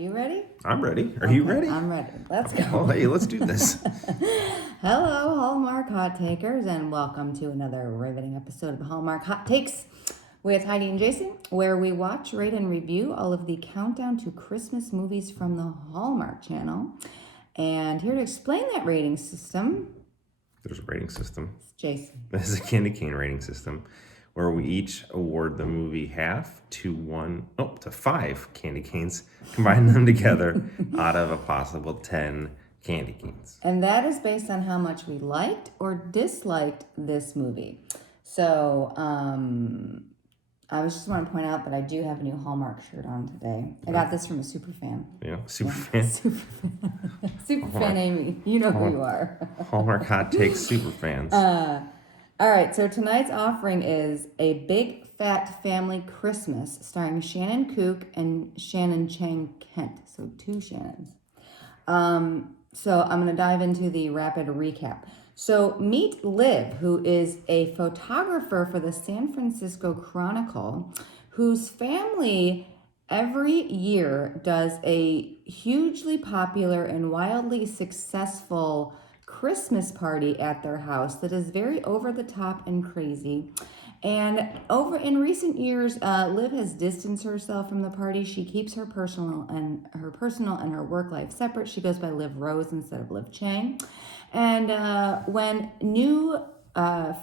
you ready? I'm ready. Are you ready? I'm ready. Let's go. Oh, hey, let's do this. Hello, Hallmark Hot Takers, and welcome to another riveting episode of the Hallmark Hot Takes with Heidi and Jason, where we watch, rate, and review all of the countdown to Christmas movies from the Hallmark Channel. And here to explain that rating system, There's a rating system. it's Jason. This is a candy cane rating system where we each award the movie half to five candy canes, combine them together out of a possible 10 candy canes. And that is based on how much we liked or disliked this movie. So, I just want to point out that I do have a new Hallmark shirt on today. I got this from a super fan. Yeah, super fan. Super fan Amy. You know who you are. Hallmark Hot Takes super fans. All right, so tonight's offering is A Big Fat Family Christmas starring Shannon Kook and Shannon Chang Kent. So two Shannons. So I'm going to dive into the rapid recap. So meet Liv, who is a photographer for the San Francisco Chronicle, whose family every year does a hugely popular and wildly successful Christmas party at their house that is very over the top and crazy. And in recent years, Liv has distanced herself from the party. She keeps her personal and her work life separate. She goes by Liv Rose instead of Liv Chang. And when new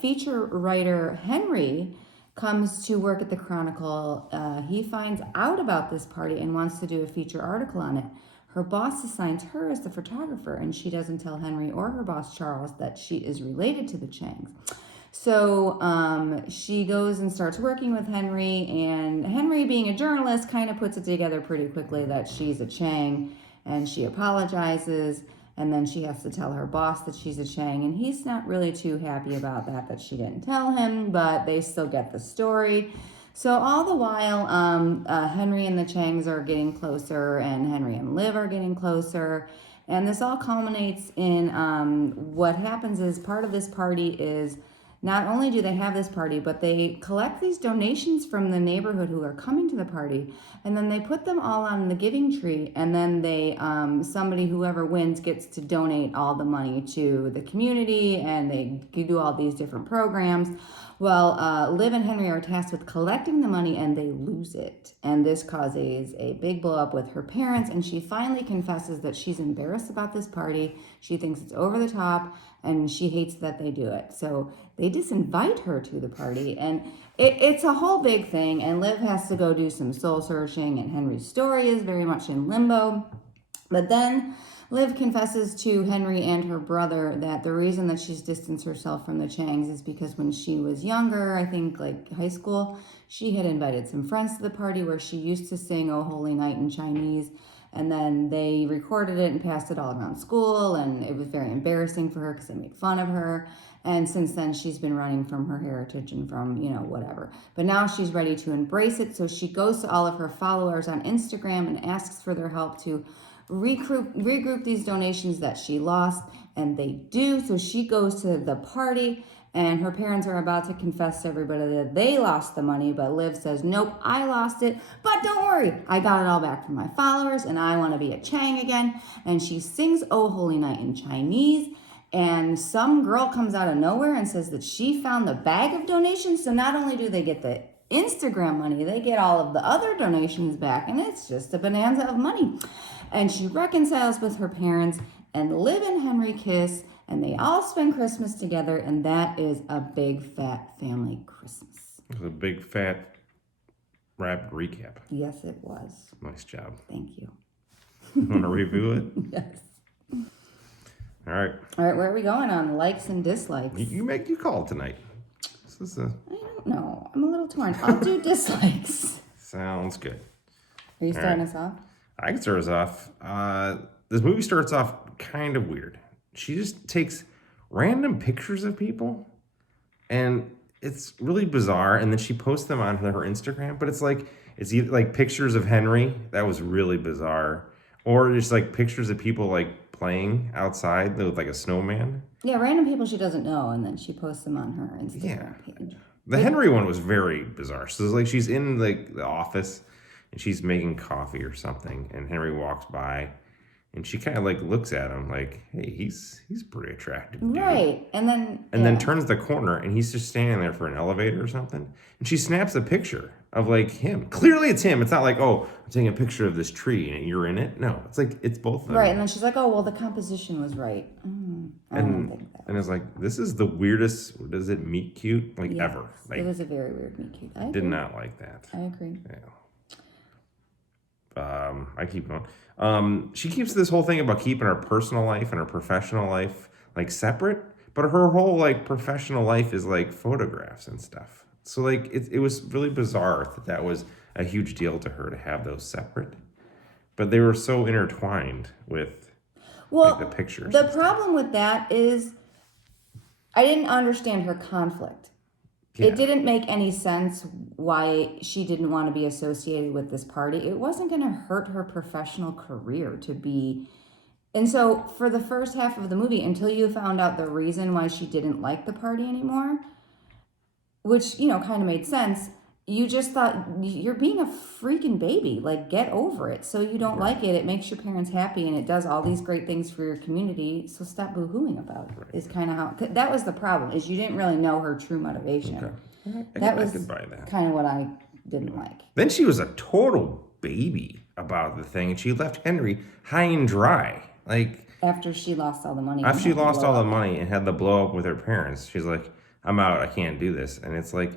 feature writer Henry comes to work at the Chronicle, he finds out about this party and wants to do a feature article on it. Her boss assigns her as the photographer, and she doesn't tell Henry or her boss Charles that she is related to the Changs. So she goes and starts working with Henry, and Henry, being a journalist, kind of puts it together pretty quickly that she's a Chang, and she apologizes, and then she has to tell her boss that she's a Chang, and he's not really too happy about that she didn't tell him, but they still get the story. So all the while, Henry and the Changs are getting closer, and Henry and Liv are getting closer, and this all culminates in what happens is part of this party is not only do they have this party, but they collect these donations from the neighborhood who are coming to the party, and then they put them all on the giving tree, and then they whoever wins gets to donate all the money to the community, and they do all these different programs. Well, Liv and Henry are tasked with collecting the money, and they lose it. And this causes a big blow up with her parents, and she finally confesses that she's embarrassed about this party. She thinks it's over the top, and she hates that they do it. So they disinvite her to the party, and it's a whole big thing, and Liv has to go do some soul searching, and Henry's story is very much in limbo. But then Liv confesses to Henry and her brother that the reason that she's distanced herself from the Changs is because when she was younger, I think like high school, she had invited some friends to the party where she used to sing "Oh Holy Night" in Chinese, and then they recorded it and passed it all around school, and it was very embarrassing for her because they made fun of her. And since then, she's been running from her heritage and from, whatever. But now she's ready to embrace it, so she goes to all of her followers on Instagram and asks for their help to regroup these donations that she lost, and they do. So she goes to the party, and her parents are about to confess to everybody that they lost the money, but Liv says, nope, I lost it, but don't worry, I got it all back from my followers, and I want to be a Chang again. And she sings "Oh Holy Night" in Chinese, and some girl comes out of nowhere and says that she found the bag of donations. So not only do they get the Instagram money, they get all of the other donations back, and it's just a bonanza of money. And she reconciles with her parents, and Liv and Henry kiss, and they all spend Christmas together, and that is a big fat family Christmas. It was a big fat rapid recap. Yes, it was. Nice job. Thank you. You want to review it? Yes. All right. All right, where are we going on likes and dislikes? You call it tonight. I don't know. I'm a little torn. I'll do dislikes. Sounds good. Are you starting us off? I can start us off. This movie starts off kind of weird. She just takes random pictures of people, and it's really bizarre. And then she posts them on her Instagram, but it's either like pictures of Henry. That was really bizarre. Or just like pictures of people like playing outside with like a snowman. Yeah, random people she doesn't know, and then she posts them on her Instagram page. The Henry one was very bizarre. So it's like she's in the office, and she's making coffee or something, and Henry walks by, and she kind of like looks at him like, hey, he's pretty attractive, dude. Right. And then turns the corner, and he's just standing there for an elevator or something, and she snaps a picture of like him. Clearly it's him. It's not like, oh, I'm taking a picture of this tree and you're in it. No, it's like it's both of them. Right. And then she's like, oh, well, the composition was right. I don't think that. And it's like, this is the weirdest, does it meet cute? Like, Yes, ever. Like, it was a very weird meet cute. I did agree. not like that. I agree. Yeah. I keep going. She keeps this whole thing about keeping her personal life and her professional life like separate, but her whole like professional life is like photographs and stuff. So like it was really bizarre that was a huge deal to her to have those separate, but they were so intertwined with like the pictures. The problem with that is I didn't understand her conflict. Yeah. It didn't make any sense why she didn't want to be associated with this party. It wasn't going to hurt her professional career to be. And so for the first half of the movie, until you found out the reason why she didn't like the party anymore, which, you know, kind of made sense, you just thought, you're being a freaking baby. Like, get over it. So you don't like it. It makes your parents happy, and it does all these great things for your community. So stop boo-hooing about it. Is kind of how... That was the problem, is you didn't really know her true motivation. Okay. That I was could buy that. kind of what I didn't like. Then she was a total baby about the thing, and she left Henry high and dry. Like, After she lost all the money. after she lost all the money and had the blow up with her parents, she's like, I'm out, I can't do this. And it's like,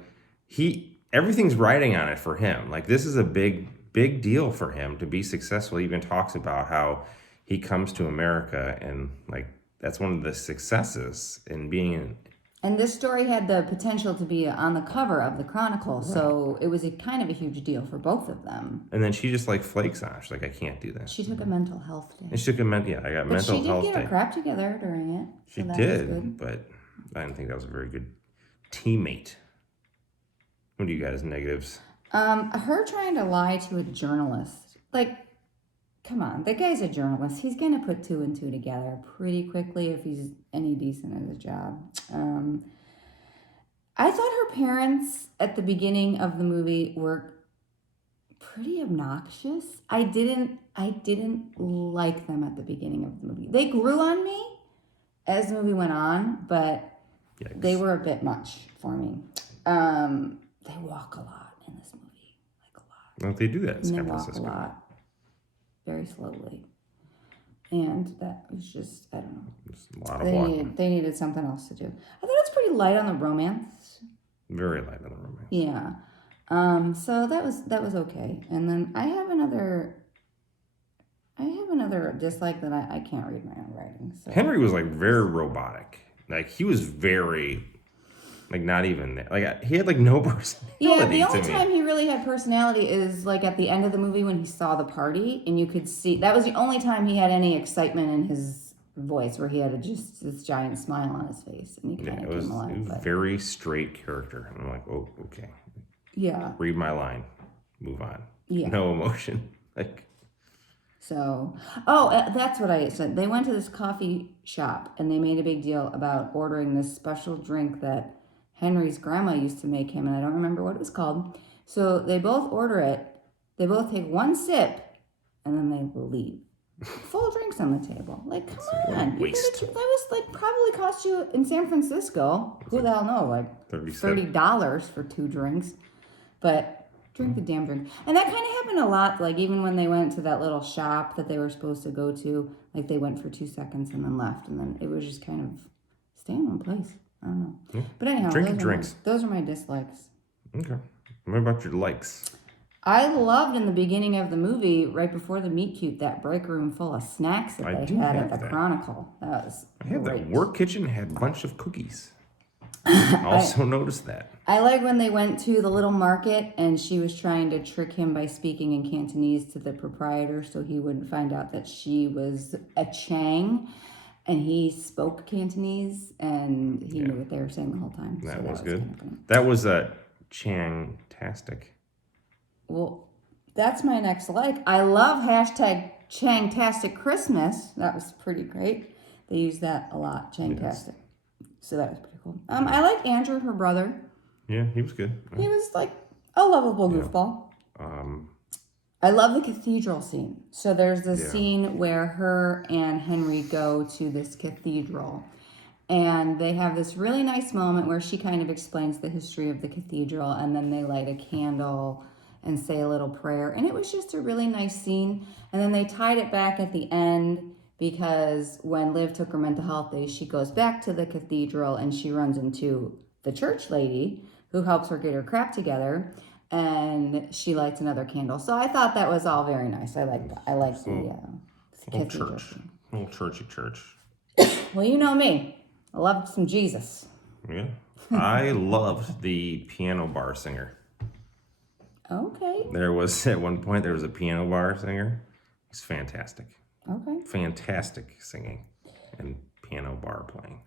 everything's riding on it for him. Like, this is a big deal for him to be successful. He even talks about how he comes to America, and like, that's one of the successes in being in. And this story had the potential to be on the cover of the Chronicle, right. So it was kind of a huge deal for both of them. And then she just like flakes on it. She's like, I can't do that. She took a mental health day. And she took a mental health day. She did get her crap together during it. She did, but I didn't think that was a very good teammate. What do you got as negatives? Her trying to lie to a journalist. Like, come on, that guy's a journalist. He's gonna put two and two together pretty quickly if he's any decent at his job. I thought her parents at the beginning of the movie were pretty obnoxious. I didn't like them at the beginning of the movie. They grew on me as the movie went on, but Yikes. They were a bit much for me. They walk a lot in this movie, like a lot. Well, they do that in San Francisco. They walk a lot, very slowly, and that was just, I don't know. Just a lot of walking. They needed something else to do. I thought it was pretty light on the romance. Very light on the romance. Yeah. So that was okay. And then I have another dislike that I can't read my own writing. So. Henry was like very robotic. Like, he was very, like, not even there. Like, he had like no personality. Yeah, the only time he really had personality is like at the end of the movie when he saw the party, and you could see that was the only time he had any excitement in his voice, where he had just this giant smile on his face, and he kind of came alive. It was very straight character, and I'm like, oh, okay. Yeah. Read my line, move on. Yeah. No emotion, like. So, that's what I said. They went to this coffee shop, and they made a big deal about ordering this special drink that Henry's grandma used to make him, and I don't remember what it was called. So they both order it. They both take one sip, and then they leave. Full drinks on the table. Like, come on. Waste. That was like probably cost you in San Francisco. Who the hell knows? Like $30 for 2 drinks. But drink the damn drink. And that kind of happened a lot. Like, even when they went to that little shop that they were supposed to go to, like, they went for 2 seconds and then left. And then it was just kind of stay in one place. I don't know. Yeah. But anyhow, those are my dislikes. Okay. What about your likes? I loved in the beginning of the movie, right before the meet cute, that break room full of snacks that they had at the Chronicle. That was great. The work kitchen had a bunch of cookies. I also noticed that. I like when they went to the little market and she was trying to trick him by speaking in Cantonese to the proprietor so he wouldn't find out that she was a Chang. And he spoke Cantonese, and he knew what they were saying the whole time. That was good. That was a Changtastic. Well, that's my next like. I love #Changtastic Christmas. That was pretty great. They use that a lot, Changtastic. Yes. So that was pretty cool. I like Andrew, her brother. Yeah, he was good. He was like a lovable goofball. I love the cathedral scene. So there's this Yeah. scene where her and Henry go to this cathedral. And they have this really nice moment where she kind of explains the history of the cathedral, and then they light a candle and say a little prayer. And it was just a really nice scene. And then they tied it back at the end because when Liv took her mental health day, she goes back to the cathedral and she runs into the church lady who helps her get her crap together. And she lights another candle. So I thought that was all very nice. I like the Little cathedral church. scene. Little churchy church. Well, you know me. I love some Jesus. Yeah. I loved the piano bar singer. Okay. There was, at one point, there was a piano bar singer. He's fantastic. Okay. Fantastic singing and piano bar playing.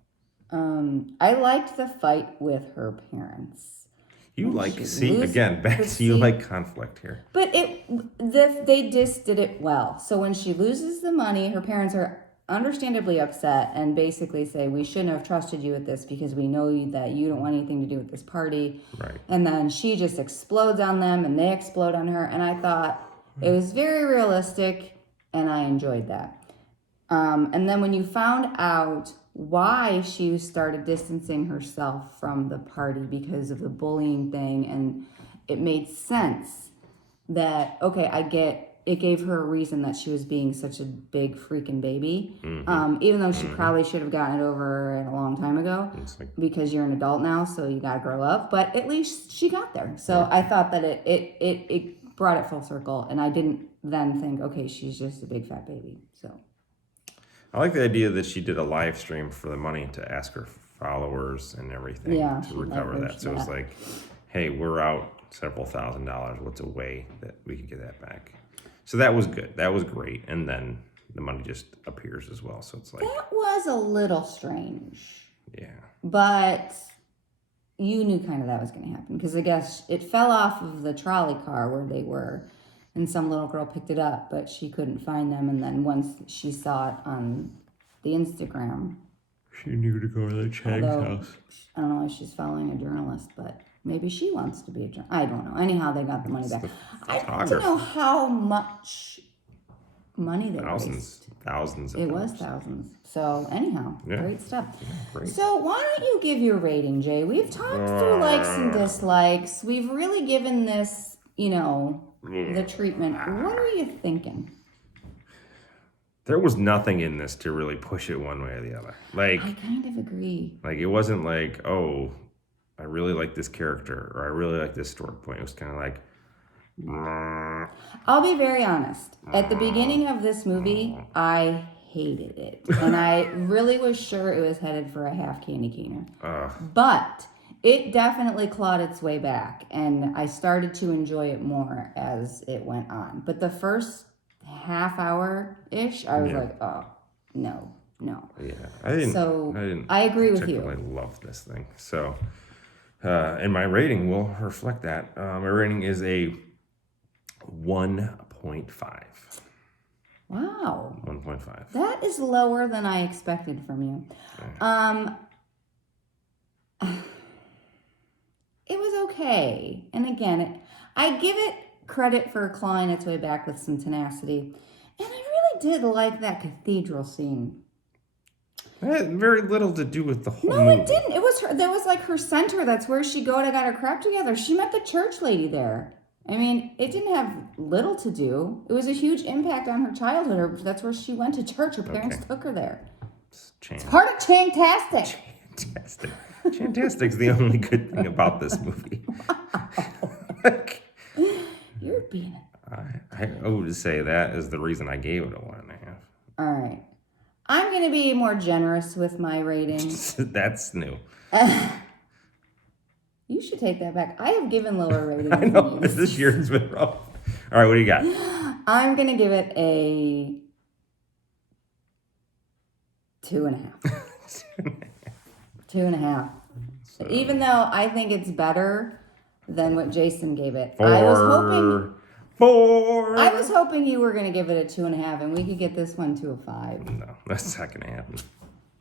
I liked the fight with her parents. You When like, she see, loses- again, back but to you see- like conflict here. But they just did it well. So when she loses the money, her parents are understandably upset and basically say, we shouldn't have trusted you with this because we know that you don't want anything to do with this party. Right. And then she just explodes on them and they explode on her. And I thought it was very realistic and I enjoyed that. And then when you found out why she started distancing herself from the party because of the bullying thing, and it made sense that, okay, I get it gave her a reason that she was being such a big freaking baby. Even though she probably should have gotten it over a long time ago It's like, because you're an adult now, so you got to grow up. But at least she got there. So I thought that it brought it full circle. And I didn't then think, okay, she's just a big fat baby. So I like the idea that she did a live stream for the money to ask her followers and everything Yeah, to she recover that. leveraged So it's that. like, hey, we're out several $1,000s. What's a way that we can get that back? So that was good. That was great. And then the money just appears as well. So it's like, that was a little strange. yeah. But you knew kind of that was going to happen because I guess it fell off of the trolley car where they were, and some little girl picked it up, but she couldn't find them. And then once she saw it on the Instagram, She knew to go to the Chang's although house. I don't know if she's following a journalist, but maybe she wants to be a journalist. I don't know. Anyhow, they got the money back. I'd like to know how much money they raised. Thousands of It was dollars. thousands. So anyhow, Yeah. great stuff. Great. So why don't you give your rating, Jay? We've talked through likes and dislikes. We've really given this, the treatment. What are you thinking? There was nothing in this to really push it one way or the other. Like I kind of agree. it wasn't like, oh, I really like this character or I really like this story point. It was kind of like, I'll be very honest. At the beginning of this movie, I hated it. And I really was sure it was headed for a half candy caner. But it definitely clawed its way back. And I started to enjoy it more as it went on. But the first half hour-ish, I was like, oh, no. yeah, I didn't I agree with you. particularly love this thing. So, and my rating will reflect that. My rating is a 1.5. Wow. 1.5. That is lower than I expected from you. It was okay. And again, I give it credit for clawing its way back with some tenacity. And I really did like that cathedral scene. It had very little to do with the whole No, movie. it didn't. It was her. That was like her center. That's where she got her crap together. She met the church lady there. I mean, it didn't have little to do. It was a huge impact on her childhood. That's where she went to church. Her parents took her there. Chang. Part of Changtastic. Fantastic. Chantastic's the only good thing about this movie. Like, You're being. I would say that is the reason I gave it a 1.5. All right. I'm going to be more generous with my rating. That's new. You should take that back. I have given lower ratings. I know, this year's been rough. All right, what do you got? I'm going to give it a 2.5. 2.5. So, Even though I think it's better than what Jason gave it. Four. I was hoping you were going to give it a 2.5 and we could get this one to a 5. No, that's not going to happen.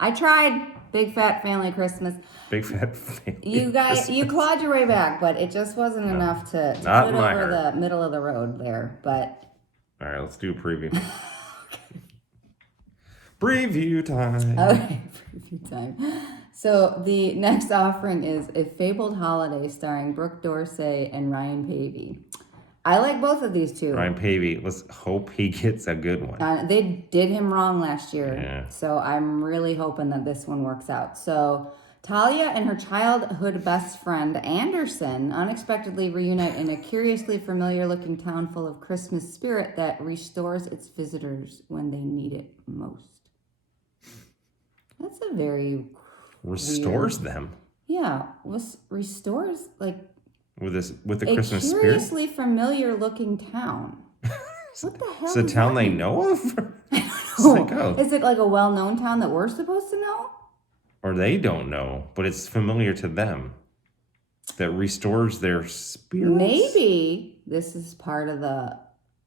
I tried. Big fat family Christmas. Big fat family. You guys, Christmas. you clawed your way back, but it just wasn't enough to Not put in my over heart. the middle of the road there. But All right, let's do a preview. Preview time. okay, preview time. So the next offering is A Fabled Holiday starring Brooke Dorsey and Ryan Pavey. I like both of these two. Ryan Pavey. Let's hope he gets a good one. They did him wrong last year. Yeah. So I'm really hoping that this one works out. So Talia and her childhood best friend Anderson unexpectedly reunite in a curiously familiar looking town full of Christmas spirit that restores its visitors when they need it most. That's a very Restores weird. them Yeah, restores like with the a Christmas spirit. curiously familiar looking town. What the hell? It's a is town that they mean? know of. It's Oh, like, oh, is it like a well-known town that we're supposed to know? or they don't know, but it's familiar to them. That restores their spirits. Maybe this is part of the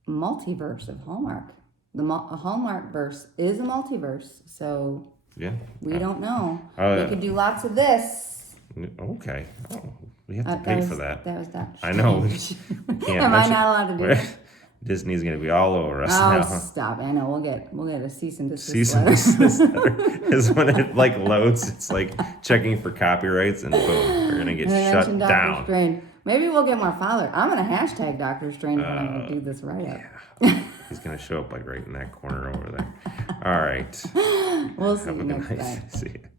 multiverse of Hallmark. The Hallmark verse is a multiverse, so Yeah. we don't know. Oh, They yeah. could do lots of this. Okay. Oh, we have to pay for that. That was that. I know. Can't Am I mention- not allowed to do that? Disney's gonna be all over us Oh, now. stop! I know we'll get a cease and desist Cease and letter. desist letter is when it like loads. It's like checking for copyrights, and boom, we're gonna get And they shut mentioned Dr. down. Strange. Maybe we'll get more followers. I'm gonna hashtag Dr. Strange when I do this right up. He's gonna show up like right in that corner over there. All right. We'll see Have you a good next night. time. See ya.